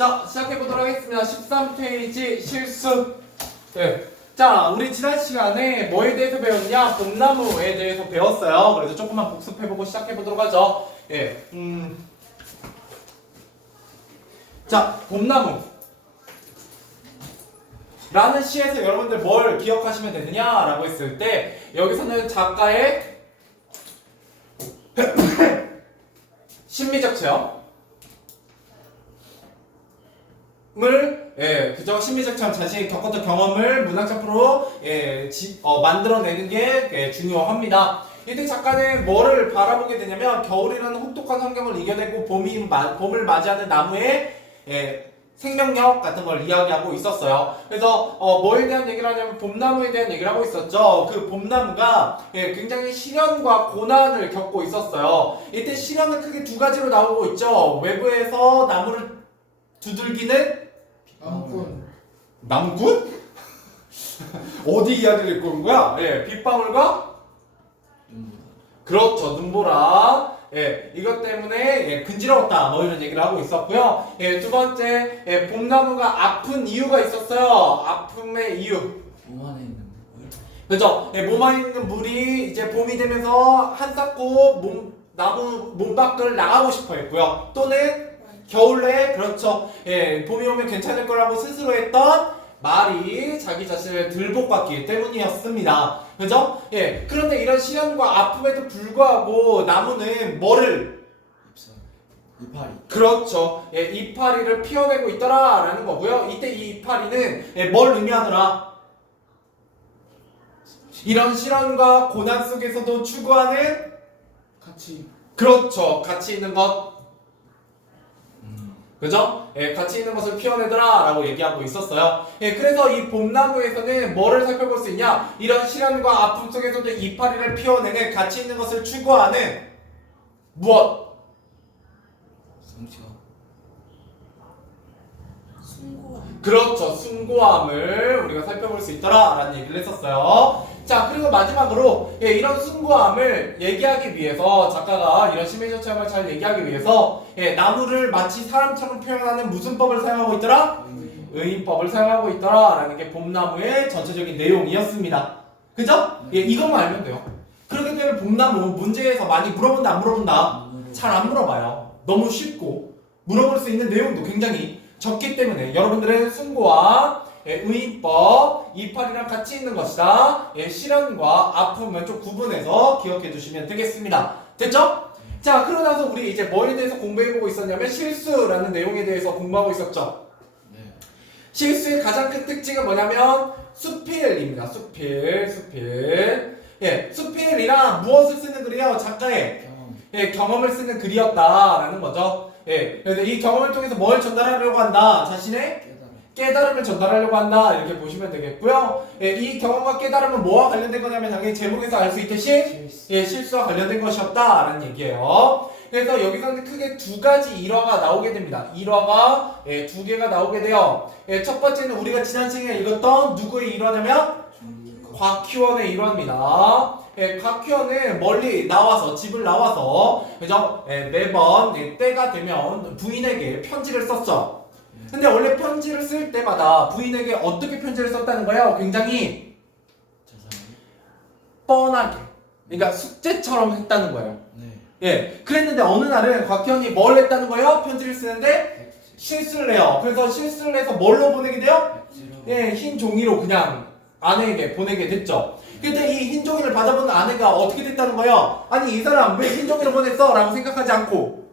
자, 시작해보도록 하겠습니다. 13페이지 실수. 네. 자, 우리 지난 시간에 뭐에 대해서 배웠냐? 봄나무에 대해서 배웠어요. 그래서 조금만 복습해보고 시작해보도록 하죠. 예. 자, 봄나무. 라는 시에서 여러분들 뭘 기억하시면 되느냐라고 했을 때, 여기서는 작가의 심리적 체험. 그저 심리적 체험, 자신이 겪었던 경험을 문학작품으로 만들어내는 게 중요합니다. 이때 작가는 뭐를 바라보게 되냐면 겨울이라는 혹독한 환경을 이겨내고 봄을 맞이하는 나무의 생명력 같은 걸 이야기하고 있었어요. 그래서 뭐에 대한 얘기를 하냐면 봄나무에 대한 얘기를 하고 있었죠. 그 봄나무가 굉장히 시련과 고난을 겪고 있었어요. 이때 시련은 크게 두 가지로 나오고 있죠. 외부에서 나무를 두들기는 나무꾼. 나무꾼? 어디 이야기를 읽고 온 거야? 빗방울과 그렇죠, 눈보라. 이것 때문에 근지러웠다, 뭐 이런 얘기를 하고 있었고요. 두 번째, 봄나무가 아픈 이유가 있었어요. 아픔의 이유. 몸 안에 있는 물. 그죠? 몸 안에 있는 물이 이제 봄이 되면서 한쌓고 나무 몸 밖을 나가고 싶어 했고요. 또는 겨울에, 그렇죠. 봄이 오면 괜찮을 거라고 스스로 했던 말이 자기 자신을 들볶았기 때문이었습니다. 그죠? 그런데 이런 시련과 아픔에도 불구하고 나무는 뭐를? 이파리. 그렇죠. 이파리를 피워내고 있더라라는 거고요. 이때 이 이파리는 뭘 의미하더라? 이런 시련과 고난 속에서도 추구하는 같이. 그렇죠. 가치 있는 것. 그죠? 가치 있는 것을 피워내더라 라고 얘기하고 있었어요. 그래서 이 봄나무에서는 뭐를 살펴볼 수 있냐? 이런 시련과 아픔 속에서도 이파리를 피워내는 가치 있는 것을 추구하는 무엇? 성취가. 숭고함. 그렇죠. 숭고함을 우리가 살펴볼 수 있더라 라는 얘기를 했었어요. 자, 그리고 마지막으로 이런 숭고함을 얘기하기 위해서 작가가 이런 심리적 체험을 잘 얘기하기 위해서 나무를 마치 사람처럼 표현하는 무슨 법을 사용하고 있더라? 의인법을 사용하고 있더라 라는 게 봄나무의 전체적인 내용이었습니다. 그죠? 이것만 알면 돼요. 그렇기 때문에 봄나무 문제에서 많이 물어본다 안 물어본다? 잘 안 물어봐요. 너무 쉽고 물어볼 수 있는 내용도 굉장히 적기 때문에 여러분들은 숭고와 의인법, 이파리랑 같이 있는 것이다. 시련과 아픔을 좀 구분해서 기억해 주시면 되겠습니다. 됐죠? 자, 그러고 나서 우리 이제 뭐에 대해서 공부해보고 있었냐면 실수라는 내용에 대해서 공부하고 있었죠. 네. 실수의 가장 큰 특징은 뭐냐면 수필입니다. 수필. 수필이란 무엇을 쓰는 글이요? 작가의 경험. 경험을 쓰는 글이었다라는 거죠. 그래서 이 경험을 통해서 뭘 전달하려고 한다? 자신의 깨달음을 전달하려고 한다. 이렇게 보시면 되겠고요. 이 경험과 깨달음은 뭐와 관련된 거냐면 당연히 제목에서 알 수 있듯이 실수와 관련된 것이었다라는 얘기예요. 그래서 여기서는 크게 두 가지 일화가 나오게 됩니다. 일화가 두 개가 나오게 돼요. 첫 번째는 우리가 지난 시간에 읽었던 누구의 일화냐면 곽희원의 일화입니다. 곽희원은 멀리 나와서 집을 나와서 그죠? 매번 때가 되면 부인에게 편지를 썼죠. 근데 원래 편지를 쓸 때마다 부인에게 어떻게 편지를 썼다는 거예요? 굉장히 뻔하게, 그러니까 숙제처럼 했다는 거예요. 네. 그랬는데 어느 날은 곽희원이 뭘 했다는 거예요? 편지를 쓰는데 실수를 해요. 그래서 실수를 해서 뭘로 보내게 돼요? 흰 종이로 그냥 아내에게 보내게 됐죠. 근데 이 흰 종이를 받아본 아내가 어떻게 됐다는 거예요? 아니, 이 사람 왜 흰 종이를 보냈어? 라고 생각하지 않고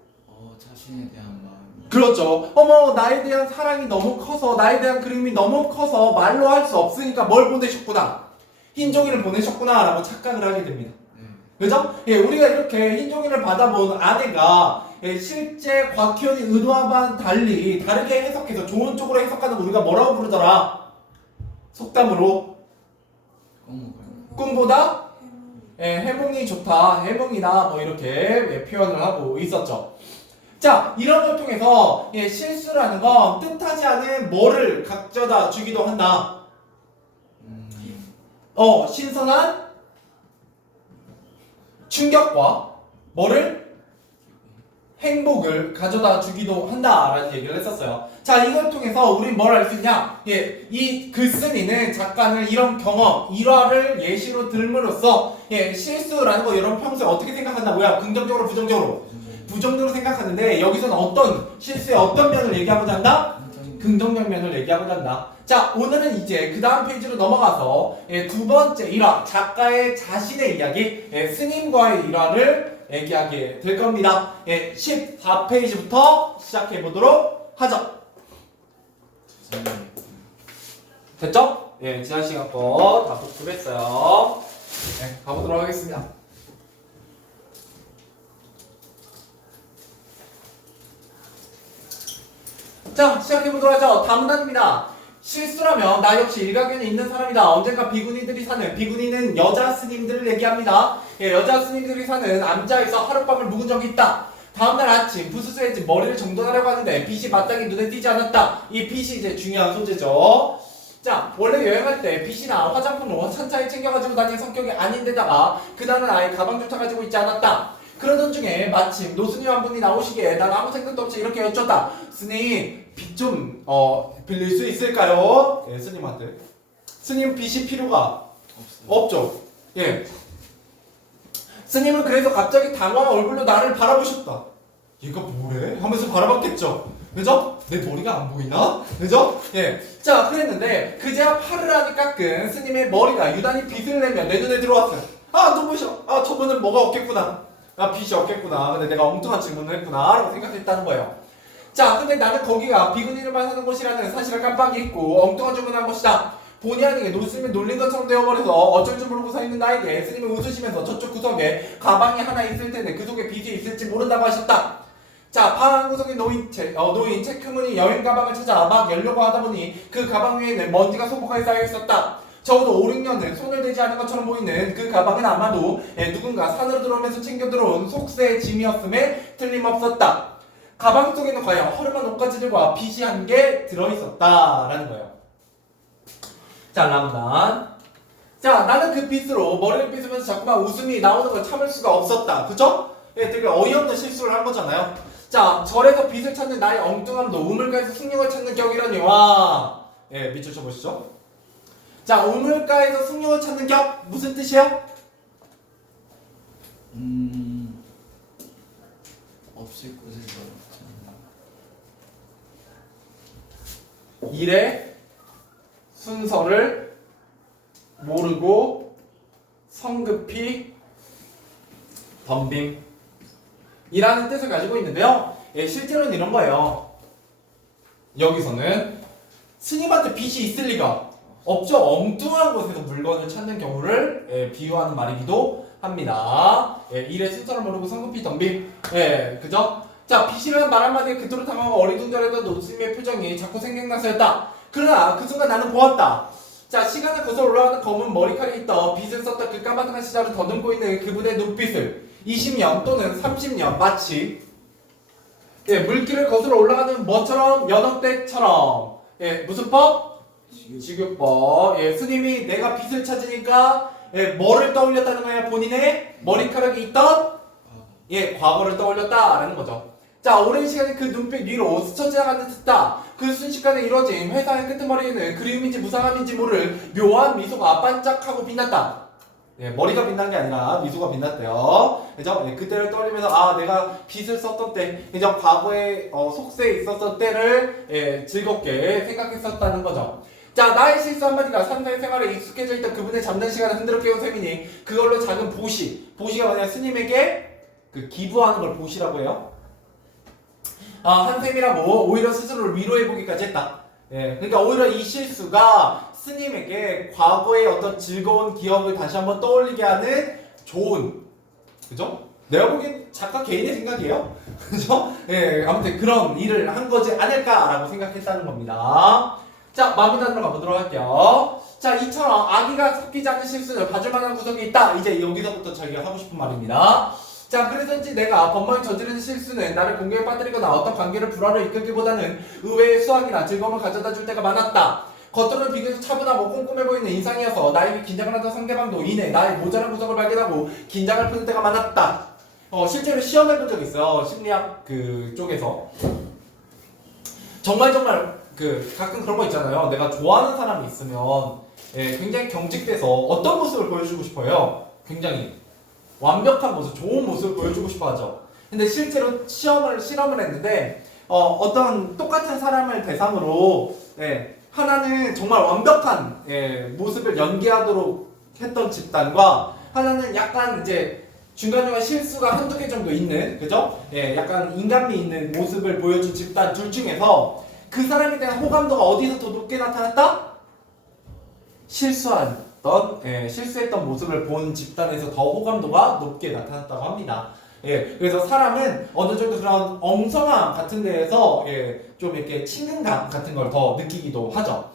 자신에 대한 마음. 그렇죠. 어머, 나에 대한 사랑이 너무 커서, 나에 대한 그림이 너무 커서 말로 할 수 없으니까 뭘 보내셨구나, 흰 종이를 보내셨구나 라고 착각을 하게 됩니다. 그죠? 우리가 이렇게 흰 종이를 받아본 아내가 실제 곽희원이 의도와는 달리 다르게 해석해서 좋은 쪽으로 해석하는 거 우리가 뭐라고 부르더라? 속담으로 꿈보다 해몽이 좋다, 해몽이나 뭐 이렇게 표현을 하고 있었죠. 자, 이런 걸 통해서 실수라는 건 뜻하지 않은 뭐를 가져다 주기도 한다. 신선한 충격과 뭐를? 행복을 가져다 주기도 한다라는 얘기를 했었어요. 자, 이걸 통해서 우린 뭘 알 수 있냐? 예, 이 글쓴이는 작가는 이런 경험, 일화를 예시로 들므로써 예, 실수라는 거 여러분 평소에 어떻게 생각한다고요? 긍정적으로, 부정적으로? 부정적으로 생각하는데 여기서는 어떤 실수의 어떤 면을 얘기하고자 한다? 긍정적 면을 얘기하고자 한다. 자, 오늘은 이제 그 다음 페이지로 넘어가서 예, 두 번째 일화, 작가의 자신의 이야기, 예, 스님과의 일화를 얘기하게 될 겁니다. 예, 14페이지부터 시작해 보도록 하죠. 됐죠? 예, 지난 시간 거 다 복습했어요. 네, 가보도록 하겠습니다. 자, 시작해보도록 하죠. 다음 단입니다. 실수라면 나 역시 일가견이 있는 사람이다. 언젠가 비구니들이 사는, 비구니는 여자 스님들을 얘기합니다. 예, 여자 스님들이 사는 암자에서 하룻밤을 묵은 적이 있다. 다음날 아침 부스스해진 머리를 정돈하려고 하는데 빛이 마땅히 눈에 띄지 않았다. 이 빛이 이제 중요한 소재죠. 자, 원래 여행할 때 빛이나 화장품을 찬찬히 챙겨가지고 다니는 성격이 아닌데다가 그날은 아예 가방조차 가지고 있지 않았다. 그러던 중에 마침 노스님 한 분이 나오시기에 난 아무 생각도 없이 이렇게 여쭸다. 스님, 빛 좀 빌릴 수 있을까요? 예, 스님한테. 스님 빛이 필요가 없죠. 예. 스님은 그래서 갑자기 당황한 얼굴로 나를 바라보셨다. 얘가 뭐래? 하면서 바라봤겠죠. 그죠? 내 머리가 안 보이나? 그죠? 예. 자, 그랬는데 그제야 파르르하니 깎은 스님의 머리가 유난히 빛을 내며 내 눈에 들어왔어요. 아, 눈부셔. 아, 저분은 뭐가 없겠구나. 아, 빛이 없겠구나. 근데 내가 엉뚱한 질문을 했구나. 라고 생각했다는 거예요. 자, 근데 나는 거기가 비구니들만 사는 곳이라는 사실을 깜빡 잊고 엉뚱한 주문을 한 것이다. 본의 아니게 노스님이 놀린 것처럼 되어버려서 어쩔 줄 모르고 서 있는 나에게 스님이 웃으시면서 저쪽 구석에 가방이 하나 있을 텐데 그 속에 빚이 있을지 모른다고 하셨다. 자, 방 한 구석에 놓인 체크무늬 여행 가방을 찾아 막 열려고 하다 보니 그 가방 위에는 먼지가 소복하게 쌓여 있었다. 적어도 5, 6년은 손을 대지 않은 것처럼 보이는 그 가방은 아마도 누군가 산으로 들어오면서 챙겨 들어온 속세의 짐이었음에 틀림없었다. 가방 속에는 과연 허름한 옷가지들과 빗이 한 개 들어있었다라는 거예요. 자, 람단. 자, 나는 그 빗으로 머리를 빗으면서 자꾸만 웃음이 나오는 걸 참을 수가 없었다. 그쵸? 예, 되게 어이없는 실수를 한 거잖아요. 자, 절에서 빗을 찾는 나의 엉뚱함도 우물가에서 숭늉을 찾는 격이라니. 와. 예, 밑줄 쳐보시죠. 자, 우물가에서 숭늉을 찾는 격 무슨 뜻이에요? 없을 곳에서 일의 순서를 모르고 성급히 덤빔 이라는 뜻을 가지고 있는데요. 예, 실제로는 이런 거예요. 여기서는 스님한테 빚이 있을 리가 없죠. 엉뚱한 곳에서 물건을 찾는 경우를 비유하는 말이기도 합니다. 예, 일의 순서를 모르고 성급히 덤빔. 예, 그죠? 자, 빚이라는 말 한마디에 그토록 당하고 어리둥절했던 노스님의 표정이 자꾸 생각나서였다. 그러나 그 순간 나는 보았다. 자, 시간을 거슬러 올라가는 검은 머리칼이 있던 빗을 썼던 그 까마득한 시절을 더듬고 있는 그분의 눈빛을 20년 또는 30년 마치 예, 물길을 거슬러 올라가는 뭐처럼 연어떼처럼 예, 무슨 법? 지교법. 예, 스님이 내가 빗을 찾으니까 예, 뭐를 떠올렸다는 거야? 본인의 머리카락이 있던 예, 과거를 떠올렸다라는 거죠. 자, 오랜 시간에 그 눈빛 위로 스쳐 지나가는 듯다. 그 순식간에 이루어진 회사의 끄트머리에는 그리움인지 무상함인지 모를 묘한 미소가 반짝하고 빛났다. 예, 머리가 빛난 게 아니라 미소가 빛났대요. 그죠? 예, 그때를 떠올리면서 아, 내가 빗을 썼던 때, 그죠? 과거에 속세에 있었던 때를 예, 즐겁게 생각했었다는 거죠. 자, 나의 실수 한마디가 산사의 생활에 익숙해져 있던 그분의 잠든 시간을 흔들어 깨운 셈이니 그걸로 작은 보시가 뭐냐, 스님에게 그 기부하는 걸 보시라고 해요. 한 셈이라고 오히려 스스로를 위로해보기까지 했다. 예, 그러니까 오히려 이 실수가 스님에게 과거의 어떤 즐거운 기억을 다시 한번 떠올리게 하는 좋은, 그죠? 내가 보기엔 작가 개인의 생각이에요. 그죠? 예, 아무튼 그런 일을 한 거지 않을까라고 생각했다는 겁니다. 자, 마무리단으로 가보도록 할게요. 자, 이처럼 아기가 섞이지 않는 실수를 봐줄 만한 구석이 있다. 이제 여기서부터 자기가 하고 싶은 말입니다. 자, 그래서인지 내가 번번이 저지르는 실수는 나를 공격에 빠뜨리거나 어떤 관계를 불화로 이끌기보다는 의외의 수확이나 즐거움을 가져다 줄 때가 많았다. 겉으로는 비교적 차분하고 꼼꼼해 보이는 인상이어서 나에게 긴장을 하던 상대방도 이내 나의 모자란 구석을 발견하고 긴장을 푸는 때가 많았다. 실제로 시험해본 적이 있어요. 심리학 그 쪽에서. 정말 그 가끔 그런 거 있잖아요. 내가 좋아하는 사람이 있으면 굉장히 경직돼서 어떤 모습을 보여주고 싶어요. 굉장히 완벽한 모습, 좋은 모습을 보여주고 싶어하죠. 근데 실제로 실험을 했는데 어떤 똑같은 사람을 대상으로 하나는 정말 완벽한 모습을 연기하도록 했던 집단과 하나는 약간 이제 중간중간 실수가 한두 개 정도 있는, 그죠? 약간 인간미 있는 모습을 보여준 집단 둘 중에서 그 사람에 대한 호감도가 어디서 더 높게 나타났다? 실수했던 모습을 본 집단에서 더 호감도가 높게 나타났다고 합니다. 그래서 사람은 어느 정도 그런 엉성함 같은 데에서 좀 이렇게 친근감 같은 걸 더 느끼기도 하죠.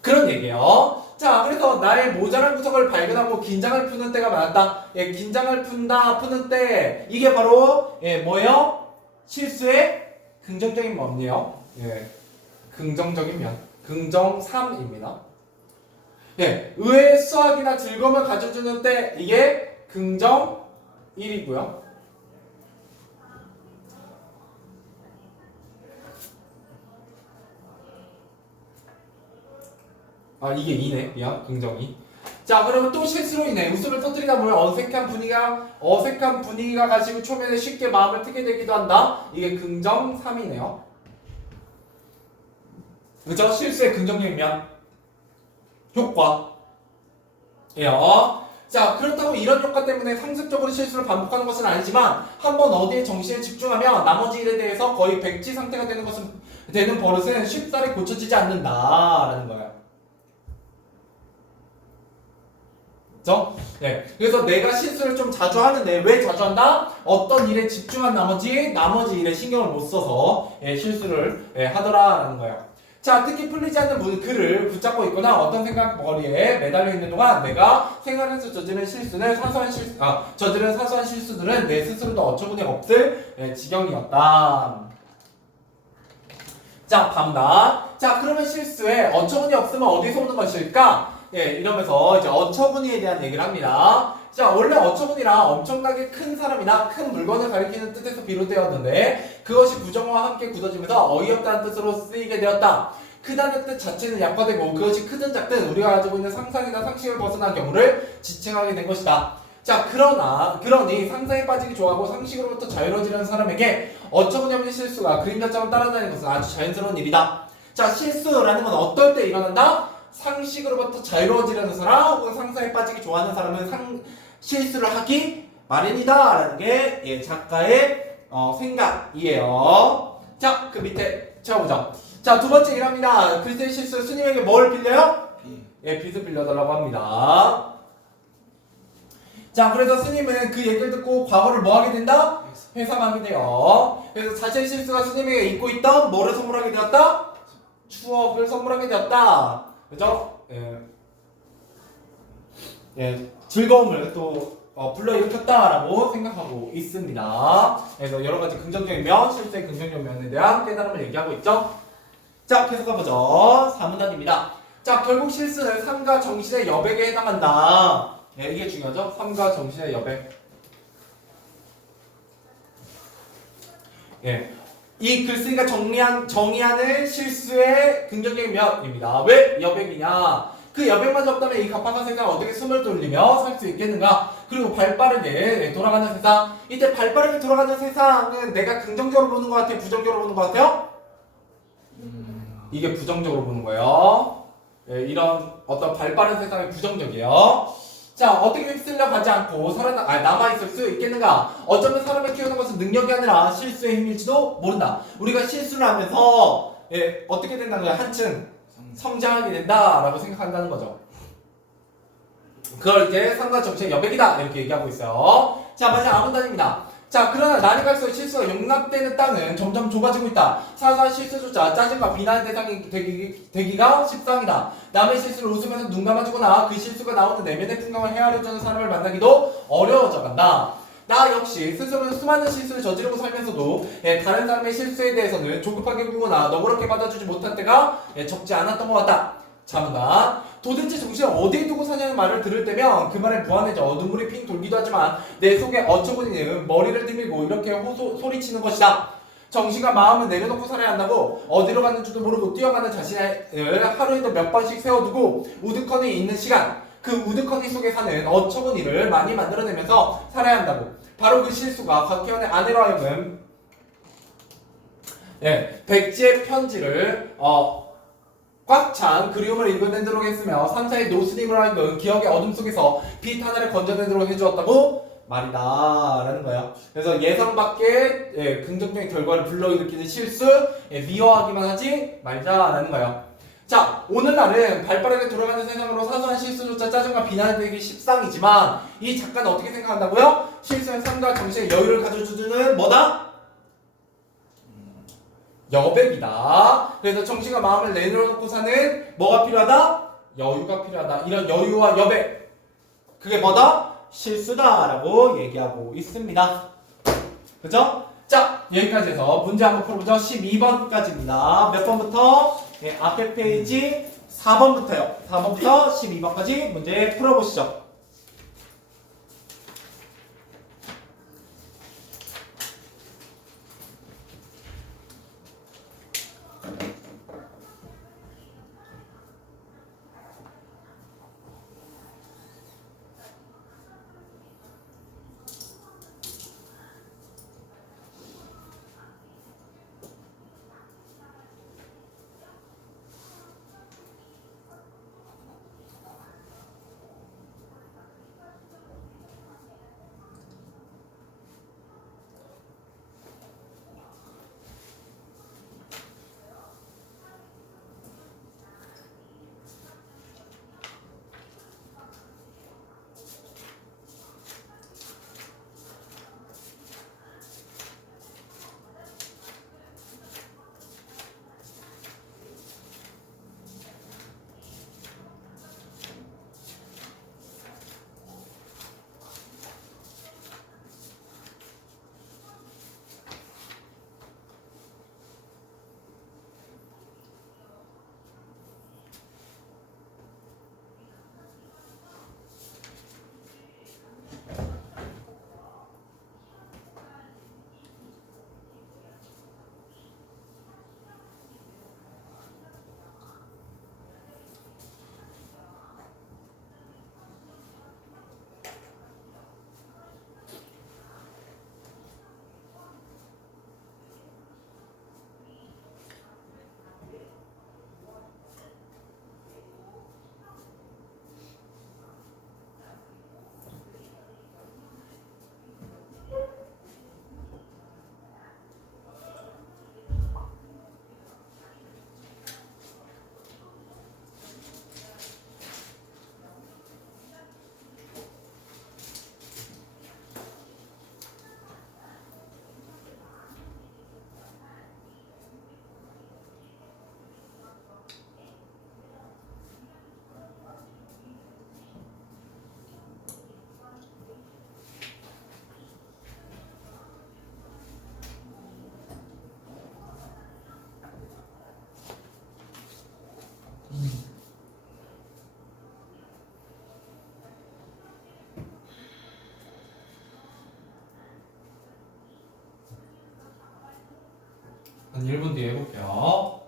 그런 얘기예요. 자, 그래서 나의 모자란 구석을 발견하고 긴장을 푸는 때가 많았다. 긴장을 푸는 때 이게 바로 뭐예요? 실수의 긍정적인 면이에요. 긍정적인 면. 긍정 3입니다. 의외의 수학이나 즐거움을 가져주는 때 이게 긍정 1이고요. 이게 2네. 미안. 긍정 2. 자, 그러면 또 실수로 인해 웃음을 터뜨리다 보면 어색한 분위기가 가지고 초면에 쉽게 마음을 트게 되기도 한다. 이게 긍정 3이네요. 그죠? 실수의 긍정적인 면. 효과. 자, 그렇다고 이런 효과 때문에 상습적으로 실수를 반복하는 것은 아니지만 한번 어디에 정신을 집중하면 나머지 일에 대해서 거의 백지 상태가 되는 버릇은 쉽사리 고쳐지지 않는다라는 거예요. 그렇죠? 그래서 내가 실수를 좀 자주 하는데 왜 자주 한다? 어떤 일에 집중한 나머지 일에 신경을 못 써서 실수를 하더라라는 거예요. 자, 특히 풀리지 않는 글을 붙잡고 있거나 어떤 생각 머리에 매달려 있는 동안 내가 생활에서 저지른 사소한 실수들은 내 스스로도 어처구니 없을 지경이었다. 자, 밤낮. 자, 그러면 실수에 어처구니 없으면 어디서 오는 것일까? 이러면서 이제 어처구니에 대한 얘기를 합니다. 자, 원래 어처구니란 엄청나게 큰 사람이나 큰 물건을 가리키는 뜻에서 비롯되었는데 그것이 부정어와 함께 굳어지면서 어이없다는 뜻으로 쓰이게 되었다. 크다는 뜻 자체는 약화되고 그것이 크든 작든 우리가 가지고 있는 상상이나 상식을 벗어난 경우를 지칭하게 된 것이다. 자, 그러니 상상에 빠지기 좋아하고 상식으로부터 자유로워지려는 사람에게 어처구니 없는 실수가 그림자처럼 따라다니는 것은 아주 자연스러운 일이다. 자, 실수라는 건 어떨 때 일어난다? 상식으로부터 자유로워지려는 사람 혹은 상상에 빠지기 좋아하는 사람은 실수를 하기 마련이다 라는 게 작가의 생각이에요. 자, 그 밑에 채워보자. 자, 두 번째 일합니다. 글쎄 실수. 스님에게 뭘 빌려요? 빚을 빌려달라고 합니다. 자, 그래서 스님은 그 얘기를 듣고 과거를 뭐 하게 된다? 회상하게 돼요. 그래서 자신의 실수가 스님에게 잊고 있던 뭐를 선물하게 되었다? 추억을 선물하게 되었다. 그죠? 즐거움을 또 불러일으켰다라고 생각하고 있습니다. 그래서 여러 가지 긍정적인 면, 실수의 긍정적인 면에 대한 깨달음을 얘기하고 있죠. 자, 계속 가보죠. 4문단입니다. 자, 결국 실수는 삶과 정신의 여백에 해당한다. 이게 중요하죠? 삶과 정신의 여백. 이 글쓰기가 정의하는 실수의 긍정적인 면입니다. 왜 여백이냐? 그 여백마저 없다면 이 갑박한 세상을 어떻게 숨을 돌리며 살 수 있겠는가? 그리고 발빠르게 돌아가는 세상. 이때 발빠르게 돌아가는 세상은 내가 긍정적으로 보는 것 같아요? 부정적으로 보는 것 같아요? 이게 부정적으로 보는 거예요. 이런 어떤 발빠른 세상이 부정적이에요. 자, 어떻게 휩쓸려 가지 않고 남아있을 수 있겠는가? 어쩌면 사람을 키우는 것은 능력이 아니라 실수의 힘일지도 모른다. 우리가 실수를 하면서 어떻게 된다는 거야? 한층 성장하게 된다라고 생각한다는 거죠. 그걸 이렇게 삶과 정신의 여백이다 이렇게 얘기하고 있어요. 자, 마지막 아문단입니다. 자, 그러나 날이 갈수록 실수가 용납되는 땅은 점점 좁아지고 있다. 사소한 실수조차 짜증과 비난의 대상이 되기가 십상이다. 남의 실수를 웃으면서 눈 감아주거나 그 실수가 나오는 내면의 풍경을 헤아려주는 사람을 만나기도 어려워져 간다. 나 역시 스스로는 수많은 실수를 저지르고 살면서도 다른 사람의 실수에 대해서는 조급하게 굴거나 너그럽게 받아주지 못한 때가 적지 않았던 것 같다. 자문가 도대체 정신을 어디에 두고 사냐는 말을 들을 때면 그 말에 무한해져 눈물이 핑 돌기도 하지만 내 속에 어처구니는 머리를 들밀고 이렇게 소리치는 것이다. 정신과 마음을 내려놓고 살아야 한다고 어디로 갔는지도 모르고 뛰어가는 자신을 하루에도 몇 번씩 세워두고 우두커니 있는 시간 그 우두커니 속에 사는 어처구니를 많이 만들어내면서 살아야 한다고. 바로 그 실수가 곽혜원의 아내로 하여금 백지의 편지를 꽉 찬 그리움을 읽어내도록 했으며 3사의 노스님을 하여금 기억의 어둠 속에서 빛 하나를 건져내도록 해주었다고 말이다 라는 거예요. 그래서 예상 밖의 긍정적인 결과를 불러일으키는 실수 미워하기만 하지 말자라는 거예요. 자, 오늘날은 발빠르게 돌아가는 세상으로 사소한 실수조차 짜증과 비난이 되기 십상이지만 이 작가는 어떻게 생각한다고요? 실수는 삶과 정신의 여유를 가져주는 뭐다? 여백이다. 그래서 정신과 마음을 내려놓고 사는 뭐가 필요하다? 여유가 필요하다. 이런 여유와 여백 그게 뭐다? 실수다라고 얘기하고 있습니다. 그죠? 자, 여기까지 해서 문제 한번 풀어보죠. 12번까지입니다. 몇 번부터? 앞에 페이지 4번부터요. 4번부터 12번까지 문제 풀어보시죠. 한 1분 뒤에 해볼게요.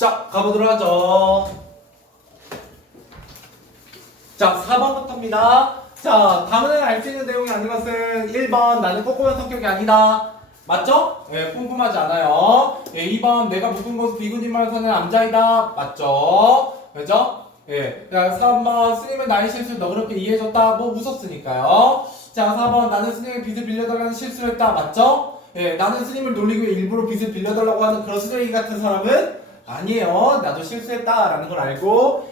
자, 가보도록 하죠. 자, 4번부터입니다. 자, 다문을 알 수 있는 내용이 아닌 것은 1번 나는 꼼꼼한 성격이 아니다. 맞죠? 예, 꼼꼼하지 않아요. 예, 2번 내가 묵은 곳 비구님만 사는 남자이다. 맞죠? 그죠? 예. 자, 3번 스님은 나의 실수를 너그럽게 이해해줬다. 뭐 웃었으니까요. 자, 4번 나는 스님의 빚을 빌려달라는 실수를 했다. 맞죠? 예, 나는 스님을 놀리기 위해 일부러 빚을 빌려달라고 하는 그런 쓰레기 같은 사람은 아니에요. 나도 실수했다라는 걸 알고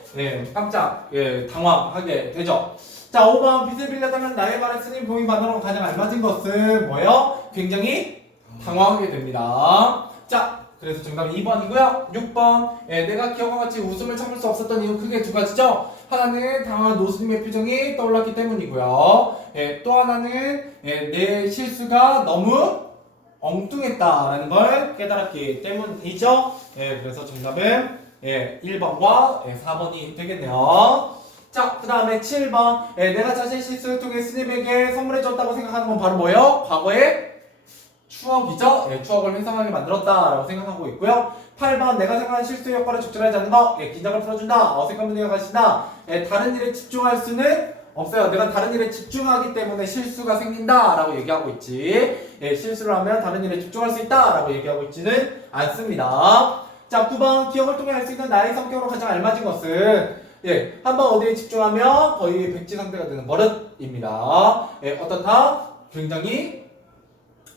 깜짝 당황하게 되죠. 자, 5번 빚을 빌려달라는 나의 말에 스님 동의 받으러 가장 알맞은 것은 뭐예요? 굉장히 당황하게 됩니다. 자, 그래서 정답은 2번이고요. 6번 내가 기억과 같이 웃음을 참을 수 없었던 이유 크게 두 가지죠. 하나는 당황한 노스님의 표정이 떠올랐기 때문이고요. 또 하나는 내 실수가 너무 엉뚱했다라는 걸 깨달았기 때문이죠. 그래서 정답은 1번과 4번이 되겠네요. 자, 그 다음에 7번 내가 자신의 실수를 통해 스님에게 선물해줬다고 생각하는 건 바로 뭐예요? 과거의 추억이죠. 추억을 회상하게 만들었다라고 생각하고 있고요. 8번 내가 생각한 실수 효과를 적절하지 않는 거 긴장을 풀어준다. 어색한 분위기가 가신다. 다른 일에 집중할 수는 없어요. 내가 다른 일에 집중하기 때문에 실수가 생긴다라고 얘기하고 있지. 실수를 하면 다른 일에 집중할 수 있다라고 얘기하고 있지는 않습니다. 자, 9번 기억을 통해 알 수 있는 나의 성격으로 가장 알맞은 것은 한번 어디에 집중하면 거의 백지 상태가 되는 버릇입니다. 어떻다? 굉장히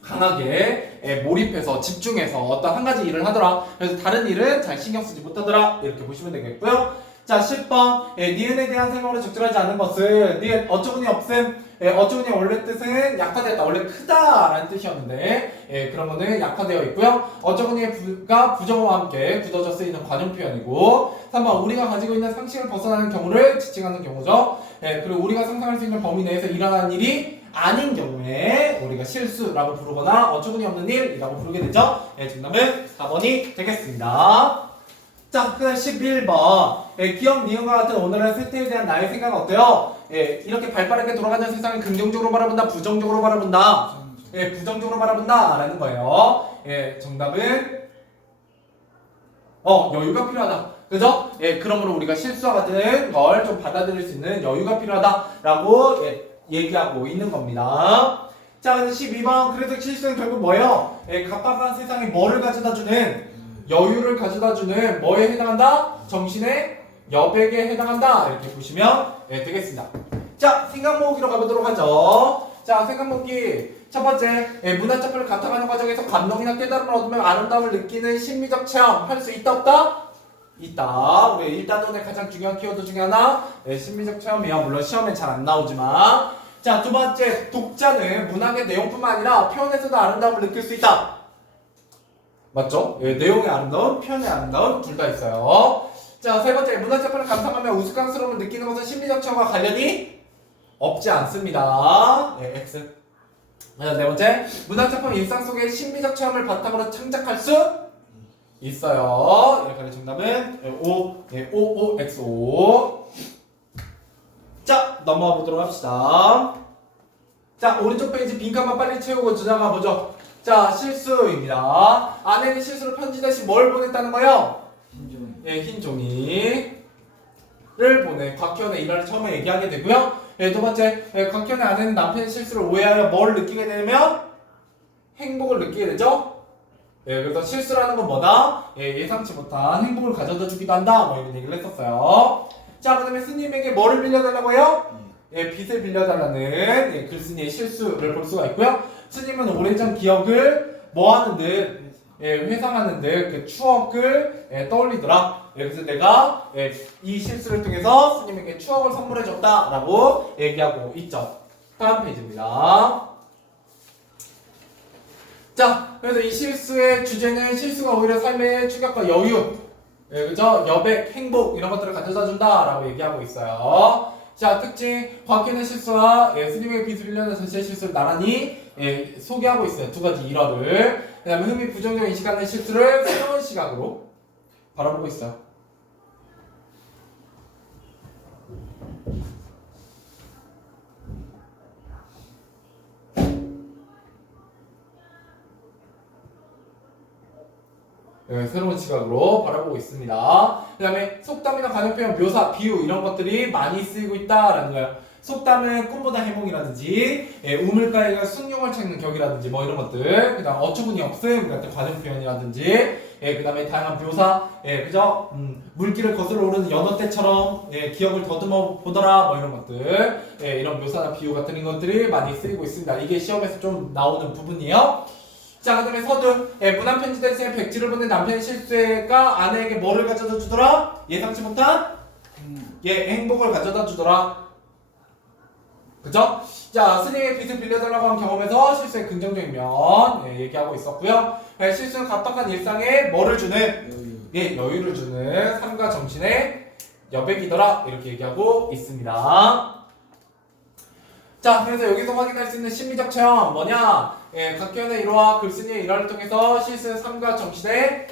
강하게 몰입해서 집중해서 어떤 한 가지 일을 하더라. 그래서 다른 일은 잘 신경 쓰지 못하더라. 이렇게 보시면 되겠고요. 자, 10번 니은에 대한 생각으로 적절하지 않은 것은 니은 어처구니 없음. 어처구니 원래 뜻은 약화되었다. 원래 크다라는 뜻이었는데 그런 거는 약화되어 있고요. 어처구니가 부정어와 함께 굳어져 쓰이는 관용 표현이고 3번 우리가 가지고 있는 상식을 벗어나는 경우를 지칭하는 경우죠. 그리고 우리가 상상할 수 있는 범위 내에서 일어나는 일이 아닌 경우에 우리가 실수라고 부르거나 어처구니 없는 일이라고 부르게 되죠. 정답은 4번이 되겠습니다. 자, 그 다음 11번 기억, 니은과 같은 오늘의 세태에 대한 나의 생각은 어때요? 이렇게 발빠르게 돌아가는 세상을 긍정적으로 바라본다, 부정적으로 바라본다? 부정적으로 바라본다 라는 거예요. 정답은 여유가 필요하다. 그죠? 그러므로 우리가 실수와 같은 걸 좀 받아들일 수 있는 여유가 필요하다라고 얘기하고 있는 겁니다. 자, 그래서 12번 그래서 실수는 결국 뭐예요? 각박한 세상에 뭐를 가져다주는 여유를 가져다주는 뭐에 해당한다? 정신의 여백에 해당한다. 이렇게 보시면 되겠습니다. 자, 생각 모으기로 가보도록 하죠. 자, 생각 모으기 첫 번째 문화적을 감상하는 과정에서 감동이나 깨달음을 얻으며 아름다움을 느끼는 심미적 체험 할 수 있다 없다? 있다. 우리 1단원의 가장 중요한 키워드 중에 하나 심미적 체험이야. 물론 시험에 잘 안 나오지만 자, 두 번째 독자는 문학의 내용뿐만 아니라 표현에서도 아름다움을 느낄 수 있다. 맞죠? 내용의 아름다움, 표현의 아름다움 둘 다 있어요. 자, 세 번째 문학 작품을 감상하며 우스꽝스러움을 느끼는 것은 심리적 체험과 관련이 없지 않습니다. X. 네 번째 문학 작품 일상 속의 심리적 체험을 바탕으로 창작할 수 있어요. 이렇게 정답은 O, O, X, O. 자, 넘어가 보도록 합시다. 자, 오른쪽 페이지 빈칸만 빨리 채우고 지나가 보죠. 자, 실수입니다. 아내는 실수로 편지 대신 뭘 보냈다는 거예요? 흰 종이를 보내. 곽현의 일화를 처음에 얘기하게 되고요. 두 번째, 곽현의 아내는 남편의 실수를 오해하여 뭘 느끼게 되냐면 행복을 느끼게 되죠. 그래서 실수라는 건 뭐다? 예상치 못한 행복을 가져다 주기도 한다. 뭐 이런 얘기를 했었어요. 자, 그 다음에 스님에게 뭐를 빌려달라고 해요? 빚을 빌려달라는 글쓴이의 실수를 볼 수가 있고요. 스님은 오래전 기억을 뭐 하는 듯 회상하는 듯 그 추억을 떠올리더라. 그래서 내가 이 실수를 통해서 스님에게 추억을 선물해줬다라고 얘기하고 있죠. 다음 페이지입니다. 자, 그래서 이 실수의 주제는 실수가 오히려 삶의 충격과 여유, 그죠? 여백, 행복 이런 것들을 가져다 준다라고 얘기하고 있어요. 자, 특징 곽현의 실수와 스님에게 빚을 빌려는 전체의 실수를 나란히 소개하고 있어요. 두 가지 일화를. 그 다음에 흠이 부정적 인식하는 실수를 새로운 시각으로 바라보고 있어요. 새로운 시각으로 바라보고 있습니다. 그 다음에 속담이나 관용표현, 묘사, 비유 이런 것들이 많이 쓰이고 있다라는 거예요. 속담은 꿈보다 해몽이라든지 우물가에가 숭늉을 찾는 격이라든지 뭐 이런 것들, 그 다음 어처구니 없음 같은 관용표현이라든지 그 다음에 다양한 묘사, 그죠? 물길을 거슬러 오르는 연어 떼처럼 기억을 더듬어 보더라 뭐 이런 것들, 이런 묘사나 비유 같은 것들이 많이 쓰이고 있습니다. 이게 시험에서 좀 나오는 부분이에요. 자, 그 다음에 서두, 무난 편지 대신에 백지를 보낸 남편의 실수가 아내에게 뭐를 가져다 주더라? 예상치 못한 행복을 가져다 주더라. 그죠? 자, 스님의 빚을 빌려달라고 한 경험에서 실수의 긍정적인 면 얘기하고 있었고요. 실수는 각박한 일상에 뭐를 주는? 여유를 주는 삶과 정신의 여백이더라. 이렇게 얘기하고 있습니다. 자, 그래서 여기서 확인할 수 있는 심리적 체험 뭐냐? 각견의 일화와 글쓴이의 일화를 통해서 실수는 삶과 정신의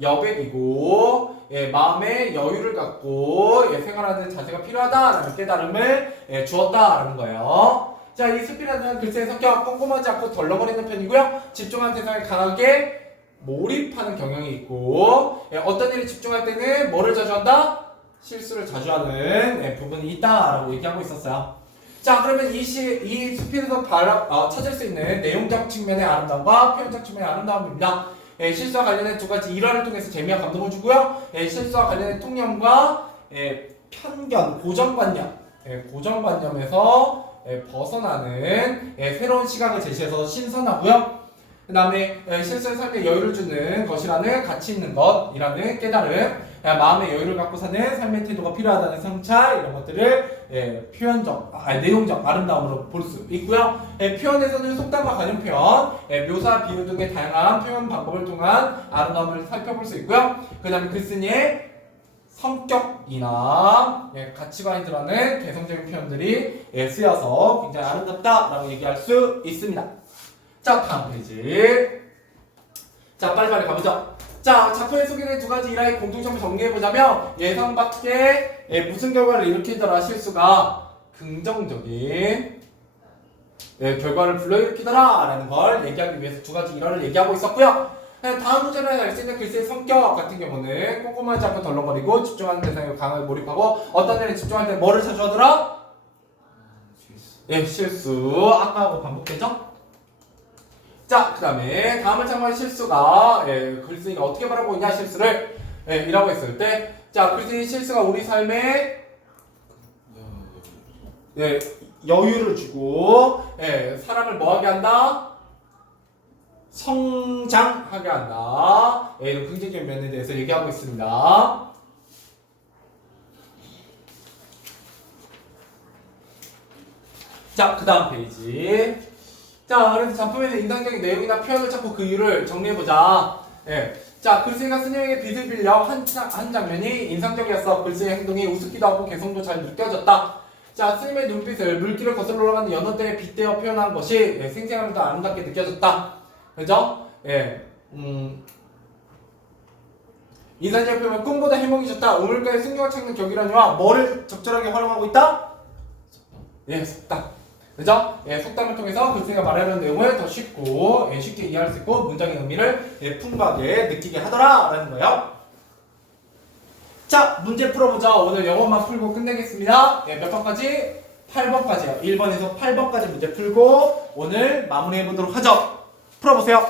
여백이고 마음의 여유를 갖고 생활하는 자세가 필요하다라는 깨달음을 주었다라는 거예요. 자, 이 수필하는 글쓰의 성격 꼼꼼하지 않고 덜렁거리는 편이고요. 집중한 대상에 강하게 몰입하는 경향이 있고 어떤 일에 집중할 때는 뭐를 자주 한다? 실수를 자주 하는 부분이 있다라고 얘기하고 있었어요. 자, 그러면 이 수필에서 찾을 수 있는 내용적 측면의 아름다움과 표현적 측면의 아름다움입니다. 실수와 관련된 두 가지 일화를 통해서 재미와 감동을 주고요. 실수와 관련된 통념과 편견, 고정관념에서 벗어나는 새로운 시각을 제시해서 신선하고요. 그 다음에 실수는 삶에 여유를 주는 것이라는 가치 있는 것이라는 깨달음, 마음의 여유를 갖고 사는 삶의 태도가 필요하다는 성찰, 이런 것들을 내용적 아름다움으로 볼 수 있고요. 표현에서는 속담과 관용표현, 묘사, 비유 등의 다양한 표현 방법을 통한 아름다움을 살펴볼 수 있고요. 그 다음에 글쓴이의 성격이나 가치관이 드러나는 개성적인 표현들이 쓰여서 굉장히 아름답다라고 얘기할 수 있습니다. 자, 다음 페이지. 자, 빨리빨리 가보죠. 자, 작품에 소개된 두 가지 일화의 공통점을 정리해보자면 예상 밖에 무슨 결과를 일으키더라 실수가 긍정적인 결과를 불러일으키더라 라는 걸 얘기하기 위해서 두 가지 일화를 얘기하고 있었고요. 다음 문제를 알 수 있는 글쓰의 성격 같은 경우는 꼼꼼하지 않고 덜렁거리고 집중하는 대상에 강하게 몰입하고 어떤 일에 집중할 때 뭐를 자주 하더라? 실수. 아까하고 반복되죠? 자, 그 다음에 다음을 참고한 실수가 글쓴이가 어떻게 바라보고 있냐 실수를 이라고 했을 때, 자, 글쓴이 실수가 우리 삶에 여유를 주고 사람을 뭐하게 한다? 성장하게 한다. 이런 긍정적인 면에 대해서 얘기하고 있습니다. 자, 그 다음 페이지. 자, 그래서 작품에서 인상적인 내용이나 표현을 찾고 그 이유를 정리해보자. 자, 글쓴이가 스님에게 빚을 빌려 한 장면이 인상적이었어. 글쓴이의 행동이 우습기도 하고 개성도 잘 느껴졌다. 자, 스님의 눈빛을 물길을 거슬러 올라가는 연어떼에 빗대어 표현한 것이 생생하면서 아름답게 느껴졌다. 그죠? 인상적인 표현은 꿈보다 해몽이 졌다. 우물가에 숭늉을 찾는 격이라니와 뭐를 적절하게 활용하고 있다? 속담. 그죠? 속담을 통해서 글쓴이가 말하려는 내용을 더 쉽게 이해할 수 있고 문장의 의미를 풍부하게 느끼게 하더라 라는 거예요. 자, 문제 풀어보자. 오늘 영어만 풀고 끝내겠습니다. 몇 번까지? 8번까지요. 1번에서 8번까지 문제 풀고 오늘 마무리해보도록 하죠. 풀어보세요.